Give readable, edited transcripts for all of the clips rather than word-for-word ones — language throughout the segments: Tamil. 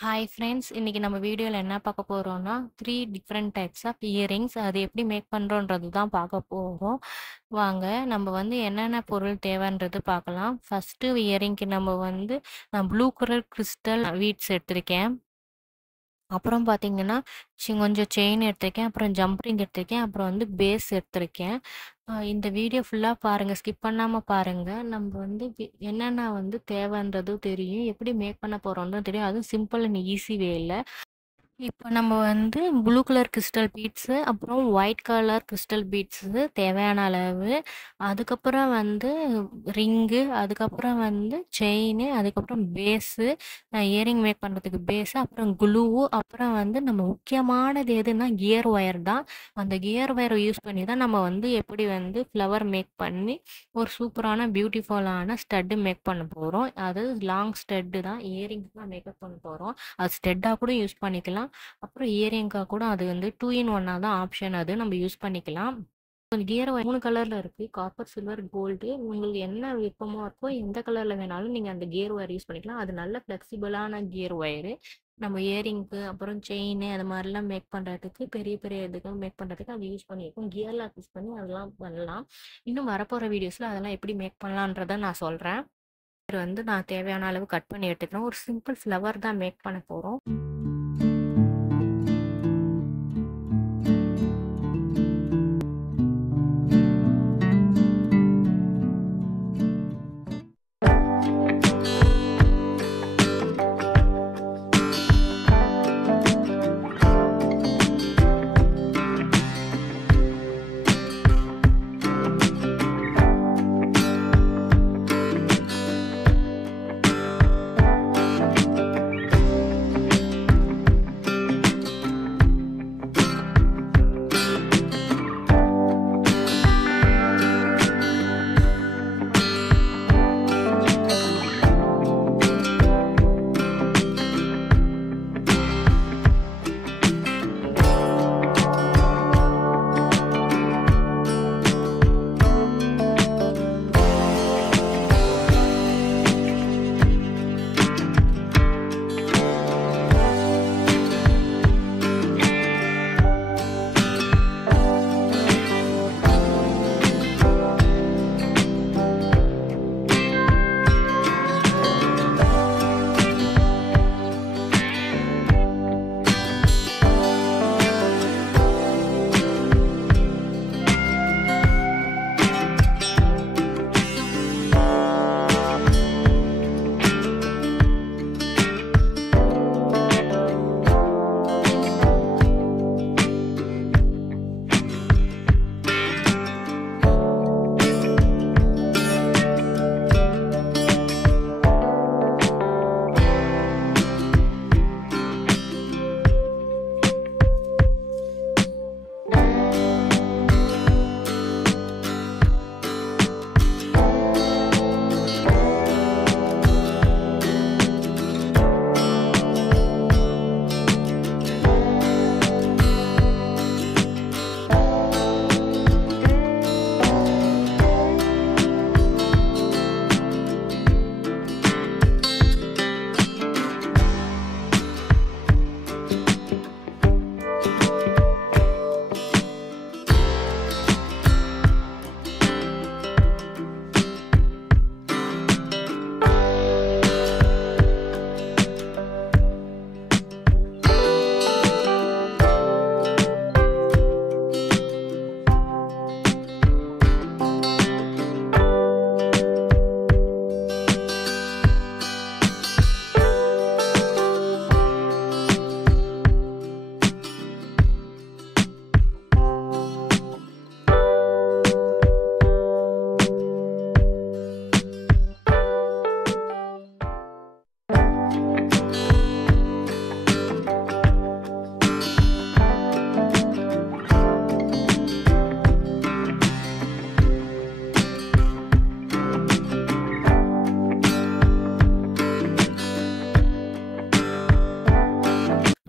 ஹாய் ஃப்ரெண்ட்ஸ், இன்னைக்கு நம்ம வீடியோவில் என்ன பார்க்க போகிறோம்னா three different types of earrings அது எப்படி மேக் பண்ணுறோன்றது தான் பார்க்க போகிறோம். வாங்க நம்ம என்னென்ன பொருள் தேவைன்றது பார்க்கலாம். ஃபஸ்ட்டு இயரிங்க்கு நான் ப்ளூ கலர் கிறிஸ்டல் வீட்ஸ் எடுத்திருக்கேன். அப்புறம் பார்த்தீங்கன்னா கொஞ்சம் செயின் எடுத்திருக்கேன், அப்புறம் ஜம்ப்ரிங் எடுத்திருக்கேன், அப்புறம் பேஸ் எடுத்திருக்கேன். இந்த வீடியோ ஃபுல்லாக பாருங்கள், ஸ்கிப் பண்ணாமல் பாருங்கள். நம்ம என்னென்ன தேவைன்றது தெரியும், எப்படி மேக் பண்ண போகிறோன்றது தெரியும். அதுவும் சிம்பிள் அண்ட் ஈஸி வேல. இப்போ நம்ம ப்ளூ கலர் கிறிஸ்டல் பீட்ஸு, அப்புறம் ஒயிட் கலர் கிறிஸ்டல் பீட்ஸு தேவையான அளவு. அதுக்கப்புறம் ரிங்கு, அதுக்கப்புறம் செயினு, அதுக்கப்புறம் பேஸு, இயரிங் மேக் பண்ணுறதுக்கு பேஸு, அப்புறம் குளூவு, அப்புறம் நம்ம முக்கியமானது எதுன்னா கியர் ஒயர் தான். அந்த கியர் ஒயரை யூஸ் பண்ணி தான் நம்ம எப்படி ஃப்ளவர் மேக் பண்ணி ஒரு சூப்பரான பியூட்டிஃபுல்லான ஸ்டட்டு மேக் பண்ண போகிறோம். அது லாங் ஸ்டட்டு தான், இயரிங்ஸ் தான் மேக்கப் பண்ண போகிறோம். அது ஸ்டெட்டாக கூட யூஸ் பண்ணிக்கலாம். அப்புறம் இயரிங்காக கூட அது 2 in 1 தான் ஆப்ஷன், அது நம்ம யூஸ் பண்ணிக்கலாம். கியர் 3 கலரில் இருக்குது, காப்பர், சில்வர், கோல்டு. உங்களுக்கு என்ன விருப்பமோ இருக்கோ எந்த கலரில் வேணாலும் நீங்கள் அந்த கியர் ஒயர் யூஸ் பண்ணிக்கலாம். அது நல்ல ஃப்ளெக்சிபிளான கியர் ஒயரு. நம்ம இயரிங்க்கு அப்புறம் செயின் அது மாதிரிலாம் மேக் பண்ணுறதுக்கு, பெரிய பெரிய இதுக்கு மேக் பண்ணுறதுக்கு அது யூஸ் பண்ணியிருக்கோம். கியர் லாக் யூஸ் பண்ணி அதெல்லாம் பண்ணலாம். இன்னும் வரப்போகிற வீடியோஸில் அதெல்லாம் எப்படி மேக் பண்ணலான்றதை நான் சொல்கிறேன். நான் தேவையான அளவு கட் பண்ணி எடுத்துக்கிறேன். ஒரு சிம்பிள் ஃப்ளவர் தான் மேக் பண்ண போகிறோம்.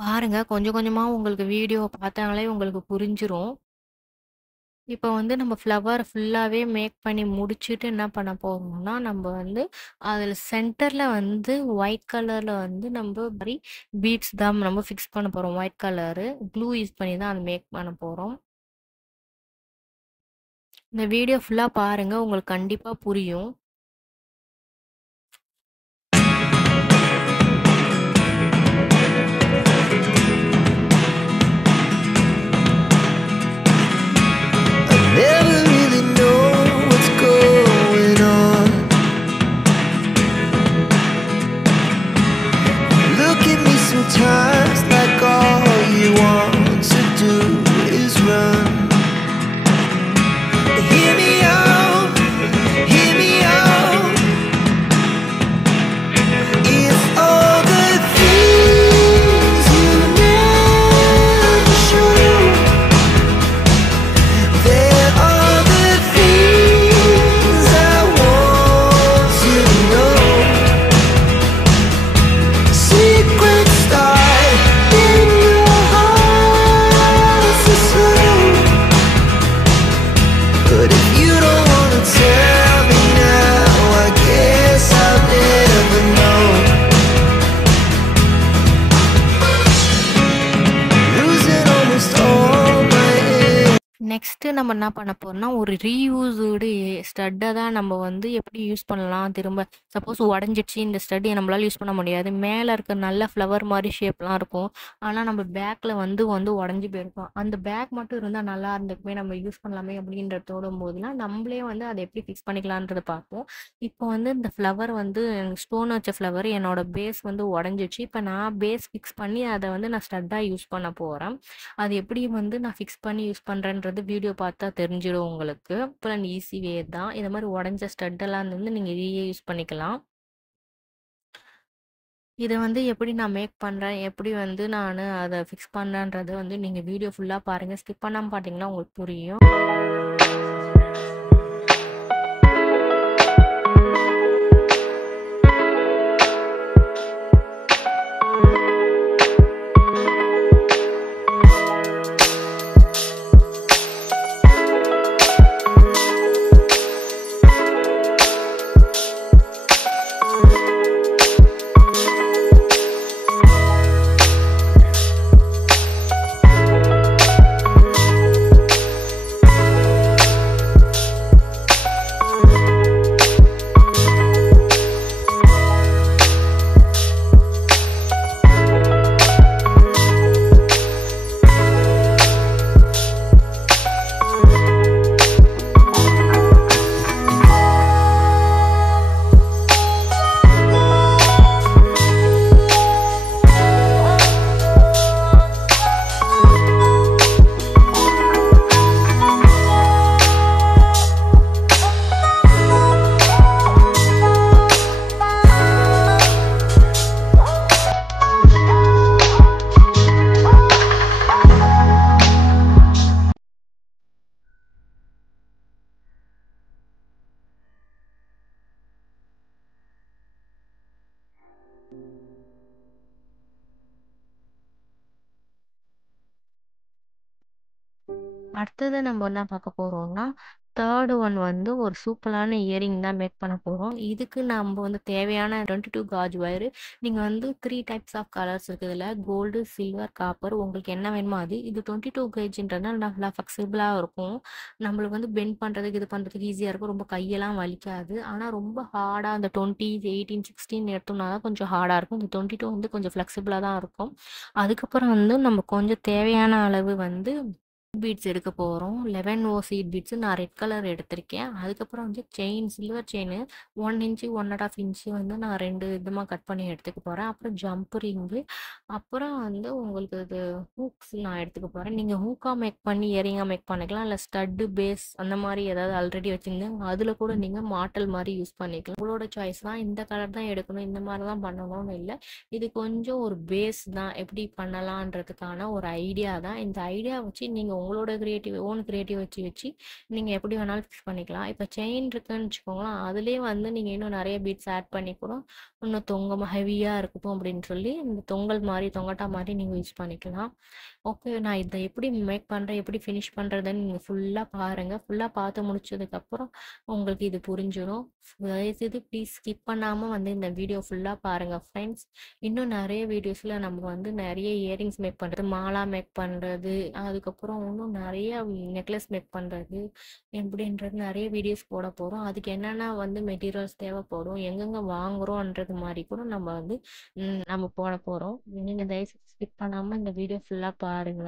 பாருங்க, கொஞ்சம் கொஞ்சமா உங்களுக்கு வீடியோ பார்த்தாலே உங்களுக்கு புரிஞ்சிரும். இப்போ வந்து நம்ம ஃப்ளவர் ஃபுல்லாவே மேக் பண்ணி முடிச்சுட்டு என்ன பண்ண போறோம்னா, நம்ம வந்து அதில சென்டர்ல வந்து ஒயிட் கலர்ல வந்து நம்ப மாரி பீட்ஸ் தான் நம்ம ஃபிக்ஸ் பண்ண போறோம். ஒயிட் கலரு க்ளூ யூஸ் பண்ணி தான் அத மேக் பண்ண போறோம். இந்த வீடியோ ஃபுல்லா பாருங்க. உங்களுக்கு கண்டிப்பா புரியும். Never really know what's going on. Look at me sometimes like all you want to do is run. Hear me out, hear me out. If all the things you never show, there are the things I want to know. Secrets start in your heart so slow. But if you don't wanna tell me now, I guess I'll never know. Losing almost all my next நம்ம என்ன பண்ண போறோம்னா, ஒரு ரீயூஸ்டு ஸ்டட்ட தான் நம்ம வந்து எப்படி யூஸ் பண்ணலாம் திரும்ப. சப்போஸ் உடஞ்சிடுச்சு இந்த ஸ்டட் நம்மளால யூஸ் பண்ண முடியாது. மேல இருக்க நல்ல ஃப்ளவர் மாரி ஷேப்லாம் இருக்கும். ஆனா நம்ம பேக்ல வந்து வந்து உடஞ்சு போயிருக்கும். அந்த பேக் மட்டும் இருந்தா நல்லா இருந்திருக்குமே, நம்ம யூஸ் பண்ணலாமே அப்படின்ற தோணும்போதெல்லாம், நம்மளே வந்து அத எப்படி ஃபிக்ஸ் பண்ணிக்கலான்றத பார்ப்போம். இப்போ வந்து இந்த ஃப்ளவர் வந்து ஸ்டோன் வச்ச ஃப்ளவர் என்னோட பேஸ் வந்து உடஞ்சிடுச்சு. இப்போ நான் பேஸ் ஃபிக்ஸ் பண்ணி அத வந்து நான் ஸ்டட்டா யூஸ் பண்ண போறேன். அது எப்படி வந்து நான் ஃபிக்ஸ் பண்ணி யூஸ் பண்றேன்றது வீடியோ பார்த்தா தெரிஞ்சிடும் உங்களுக்கு. அப்புறம் ஈஸி வே தான். இந்த மாதிரி உடஞ்ச ஸ்டட்டெல்லாம் வந்து நீங்க ரீயூஸ் பண்ணிக்கலாம். இத வந்து எப்படி நான் மேக் பண்றேன், எப்படி வந்து நானு அத ஃபிக்ஸ் பண்றேன்றத வந்து நீங்க வீடியோ ஃபுல்லா பாருங்க. ஸ்கிப் பண்ணாம பார்த்தீங்கன்னா உங்களுக்கு புரியும். அடுத்தது நம்ம என்ன பார்க்க போறோம்னா, தேர்ட் ஒன் வந்து ஒரு சூப்பரான இயரிங் தான் மேக் பண்ண போறோம். இதுக்கு நம்ம வந்து தேவையான 22 காஜ் ஒயரு. நீங்க வந்து 3 டைப்ஸ் ஆஃப் கலர்ஸ் இருக்கு இதுல. கோல்டு, சில்வர், காப்பர் உங்களுக்கு என்ன வேணுமோ அது. இது 22 கேஜ்ன்றதுனால நல்லா ஃப்ளெக்சிபிளா இருக்கும். நம்மளுக்கு வந்து பெண்ட் பண்றதுக்கு, இது பண்றதுக்கு ஈஸியா இருக்கும். ரொம்ப கையெல்லாம் வலிக்காது. ஆனா ரொம்ப ஹார்டா அந்த 20, 18, 16 எடுத்தோம்னா தான் கொஞ்சம் ஹார்டா இருக்கும். இந்த 22 வந்து கொஞ்சம் ஃப்ளெக்சிபிளா தான் இருக்கும். அதுக்கப்புறம் வந்து நம்ம கொஞ்சம் தேவையான அளவு வந்து பீட்ஸ் எடுக்க போறோம். 11 ஓ சீட் பீட்ஸ் நான் ரெட் கலர் எடுத்திருக்கேன். அதுக்கப்புறம் வந்து chain, silver chain 1 inch 1 1/2 inch வந்து நான் 2 விதமா கட் பண்ணி எடுத்துக்க போறேன். அப்புறம் ஜம்ப் ரிங்கு, அப்புறம் வந்து உங்களுக்கு இது ஹூக்ஸ் நான் எடுத்துக்க போறேன். நீங்க ஹூக்கா மேக் பண்ணி இயரிங்கா மேக் பண்ணிக்கலாம். இல்ல ஸ்டட்டு, பேஸ் அந்த மாதிரி ஏதாவது ஆல்ரெடி வச்சிருந்தேன் அதுல கூட நீங்க மாட்டல் மாதிரி யூஸ் பண்ணிக்கலாம். உங்களோட சாய்ஸ் தான். இந்த கலர் தான் எடுக்கணும், இந்த மாதிரி தான் பண்ணணும்னு இல்லை. இது கொஞ்சம் ஒரு பேஸ் தான், எப்படி பண்ணலான்றதுக்கான ஒரு ஐடியா தான். இந்த ஐடியா வச்சு நீங்க உங்களோட ஓன் கிரியேட்டிவ் வச்சு நீங்க எப்படி வேணாலும் ஃபிக்ஸ் பண்ணிக்கலாம். இப்ப செயின் இருக்குன்னு வச்சுக்கோங்களேன், அதிலேயே வந்து நீங்க இன்னும் நெறைய பீட்ஸ் ஆட் பண்ணி கூட இன்னும் ஹெவியா இருக்கட்டும் அப்படின்னு சொல்லி இந்த தொங்கல் மாரி, தொங்கட்டா மாரி நீங்க யூஸ் பண்ணிக்கலாம். ஓகே. நான் இத எப்படி மேக் பண்றேன், எப்படி ஃபினிஷ் பண்றதுன்னு நீங்க ஃபுல்லா பாருங்க. ஃபுல்லா பார்த்து முடிச்சதுக்கப்புறம் உங்களுக்கு இது புரிஞ்சிரும். தயவுசெய்து ப்ளீஸ் ஸ்கிப் பண்ணாம வந்து இந்த வீடியோ ஃபுல்லா பாருங்க ஃப்ரெண்ட்ஸ். இன்னும் நெறைய வீடியோஸ்ல நம்ம வந்து நெறைய இயரிங்ஸ் மேக் பண்றது, மாலா மேக் பண்றது, அதுக்கப்புறம் இன்னும் நெறைய நெக்லஸ் மேக் பண்றது எப்படின்றது நெறைய வீடியோஸ் போட போறோம். அதுக்கு என்னென்ன வந்து மெட்டீரியல்ஸ் தேவைப்படும், எங்கெங்க வாங்குறோம்ன்றது மாரி கூட நம்ம வந்து நம்ம போட போறோம். நீங்க தயவுசெய்து ஸ்கிப் பண்ணாம இந்த வீடியோ ஃபுல்லா பாருங்க.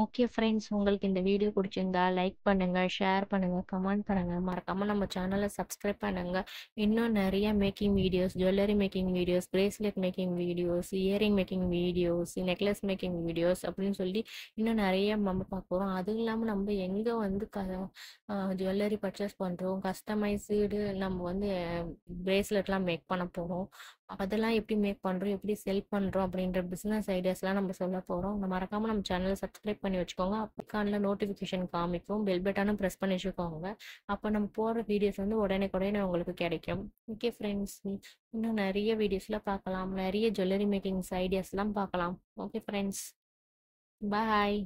ஓகே ஃப்ரெண்ட்ஸ், உங்களுக்கு இந்த வீடியோ பிடிச்சிருந்தா லைக் பண்ணுங்க, ஷேர் பண்ணுங்க, கமெண்ட் பண்ணுங்க. மறக்காம நம்ம சேனலை சப்ஸ்கிரைப் பண்ணுங்க. இன்னும் நிறைய making videos, jewellery making videos, bracelet making videos, earring making videos, necklace making videos அப்படின்னு சொல்லி இன்னும் நிறைய நம்ம பார்க்க போகிறோம். அதுவும் இல்லாமல் நம்ம எங்கே வந்து ஜுவல்லரி பர்ச்சேஸ் பண்ணுறோம், கஸ்டமைஸ்டு நம்ம வந்து பிரேஸ்லெட்லாம் மேக் பண்ண போகிறோம். அதெல்லாம் எப்படி மேக் பண்ணுறோம், எப்படி செல் பண்ணுறோம் அப்படின்ற பிஸ்னஸ் ஐடியாஸ்லாம் நம்ம சொல்ல போகிறோம். மறக்காமல் நம்ம சேனலை சப்ஸ்கிரைப் பண்ணி வச்சுக்கோங்க. அப்போக்கான நோட்டிஃபிகேஷன் காமிக்கும், பெல் பட்டனும் ப்ரெஸ் பண்ணி வச்சுக்கோங்க. அப்போ நம்ம போடுற வீடியோஸ் வந்து உடனே உங்களுக்கு கிடைக்கும். ஓகே ஃப்ரெண்ட்ஸ், இன்னும் நிறைய வீடியோஸ்லாம் பார்க்கலாம், நிறைய ஜுவல்லரி மேக்கிங்ஸ் ஐடியாஸ்லாம் பார்க்கலாம். ஓகே ஃப்ரெண்ட்ஸ், பாய்.